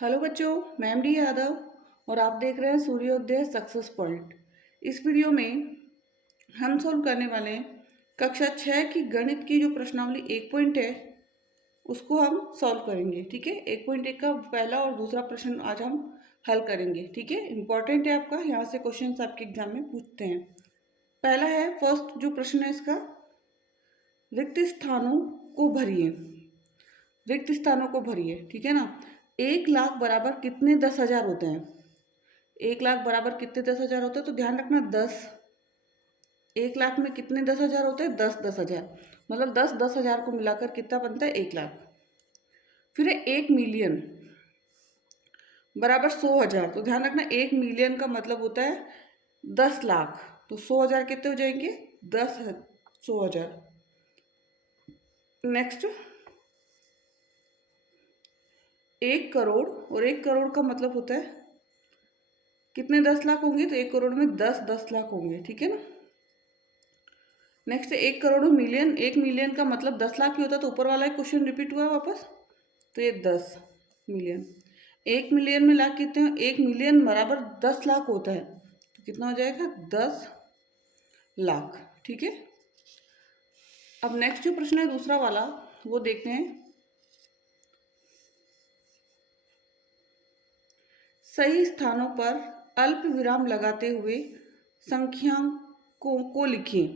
Hello बच्चों, मैं MD Yadav और आप देख रहे हैं सूर्योदय सक्सेस पॉइंट। इस वीडियो में हम सॉल्व करने वाले हैं कक्षा 6 की गणित की जो प्रश्नावली 1 है उसको हम सॉल्व करेंगे। ठीक है, 1.1 का पहला और दूसरा प्रश्न आज हम हल करेंगे। ठीक है, इंपॉर्टेंट है आपका, यहाँ से क्वेश्चन आपके एग्जाम में पूछते हैं। पहला है, फर्स्ट जो प्रश्न है इसका, रिक्त स्थानों को भरिए। रिक्त स्थानों को भरिए, ठीक है ना। 1 लाख बराबर कितने 10,000 होते हैं? 1 लाख बराबर कितने 10,000 होते हैं? तो ध्यान रखना 10। 1 लाख में कितने 10,000 होते हैं? 10,000। मतलब 10,000 को मिलाकर कितना बनता है? 1 लाख। फिर है 1 मिलियन बराबर 100,000। तो ध्यान रखना 1 मिलियन का मतलब होता है 10 लाख। तो 100,000 कितने हो जाएंगे? 100,000। नेक्स्ट, 1 करोड़, और 1 करोड़ का मतलब होता है कितने 10 लाख होंगे? तो 1 करोड़ में 10 होंगे। ठीक है ना। नेक्स्ट है 1 करोड़ मिलियन। 1 मिलियन का मतलब 10 लाख ही होता है, तो ऊपर वाला क्वेश्चन रिपीट हुआ है वापस। तो ये 10 मिलियन। 1 मिलियन में लाख कितने हैं? 1 मिलियन बराबर 10 लाख होता है, तो कितना हो जाएगा? 10 लाख। ठीक है। अब नेक्स्ट जो प्रश्न है दूसरा वाला, वो देखते हैं। सही स्थानों पर अल्प विराम लगाते हुए संख्याओं को लिखिए।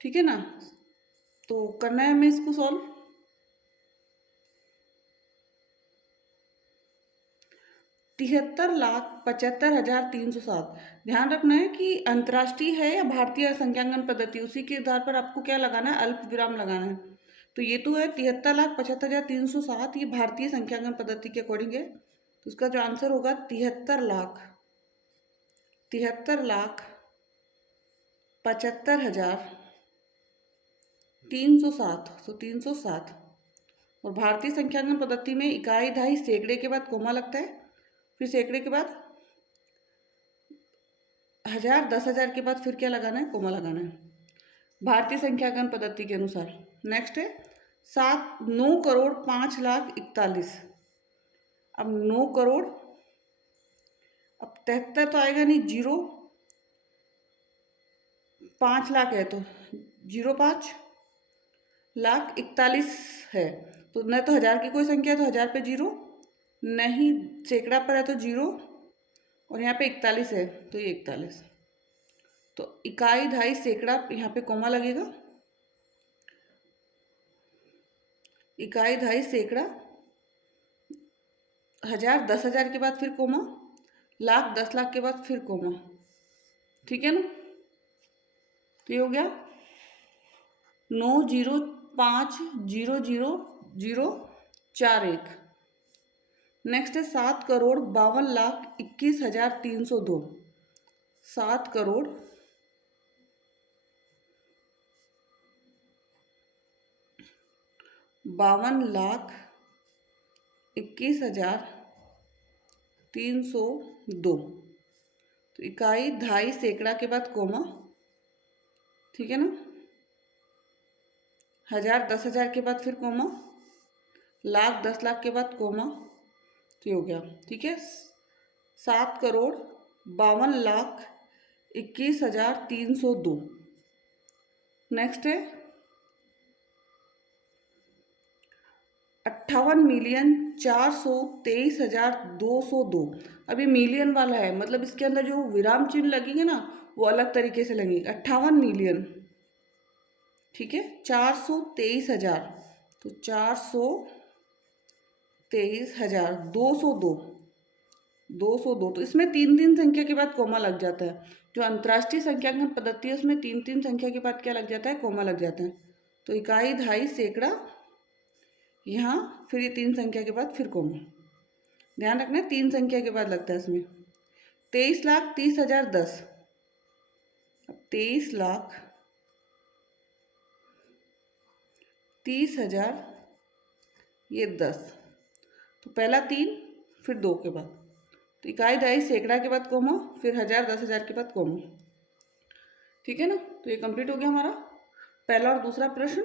ठीक है ना। तो करना है हमें इसको सॉल्व। 73,75,307। ध्यान रखना है कि अंतर्राष्ट्रीय है या भारतीय संख्यांकन पद्धति, उसी के आधार पर आपको क्या लगाना है? अल्प विराम लगाना है। तो ये तो है 73,75,307, ये भारतीय संख्यांकन पद्धति के अकॉर्डिंग है। तो इसका जो आंसर होगा 73,75,307। तो 307। और भारतीय संख्यांकन पद्धति में इकाई, दहाई, सैकड़े के बाद कोमा लगता है, फिर सैकड़े के बाद 1,000, 10,000 के बाद फिर क्या लगाना है? कोमा लगाना है, भारतीय संख्यांकन पद्धति के अनुसार। नेक्स्ट है 9,05,41,। अब 9 करोड़, अब 73 तो आएगा नहीं, 0, 5 लाख है तो 0,5,41,000 है। तो न तो 1,000 की कोई संख्या है तो 1,000 पे 0 नहीं, सैकड़ा पर है तो 0, और यहाँ पे 41 है तो ये 41। तो इकाई, दहाई, सैकड़ा, यहाँ पे कोमा लगेगा। इकाई, दहाई, सैकड़ा, 1,000, 10,000 के बाद फिर कोमा, लाख, 10 लाख के बाद फिर कोमा। ठीक है ना। तो ये हो गया 9,05,0,0,041। नेक्स्ट है 7,52,21,302। 7,52,21,302। तो इकाई, दहाई, सैकड़ा के बाद कोमा। ठीक है ना। 1,000, 10,000 के बाद फिर कोमा, लाख, 10 लाख के बाद कोमा। तो ये हो गया। ठीक है, 7,52,21,302। नेक्स्ट है 58,423,202। अब ये मिलियन वाला है, मतलब इसके अंदर जो विराम चिन्ह लगेंगे ना वो अलग तरीके से लगेंगे। 58 मिलियन, ठीक है, 423,000, तो 423,202। 202, तो इसमें 3 संख्या के बाद कोमा लग जाता है। जो अंतर्राष्ट्रीय संख्यांकन पद्धति है उसमें 3 संख्या के बाद क्या लग जाता है? कोमा लग जाता है। तो इकाई, दहाई, सैकड़ा, यहाँ फिर ये 3 संख्या के बाद फिर कोमा। ध्यान रखना 3 संख्या के बाद लगता है इसमें। 23,30,010। अब 23,30,010, ये 10। तो पहला 3 फिर 2 के बाद, तो इकाई, दहाई, सैकड़ा के बाद कोमा, फिर 1,000, 10,000 के बाद कोमा। ठीक है ना। तो ये कंप्लीट हो गया हमारा पहला और दूसरा प्रश्न।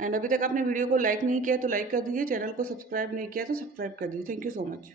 एंड अभी तक आपने वीडियो को लाइक नहीं किया तो लाइक कर दीजिए, चैनल को सब्सक्राइब नहीं किया तो सब्सक्राइब कर दीजिए। Thank you so much.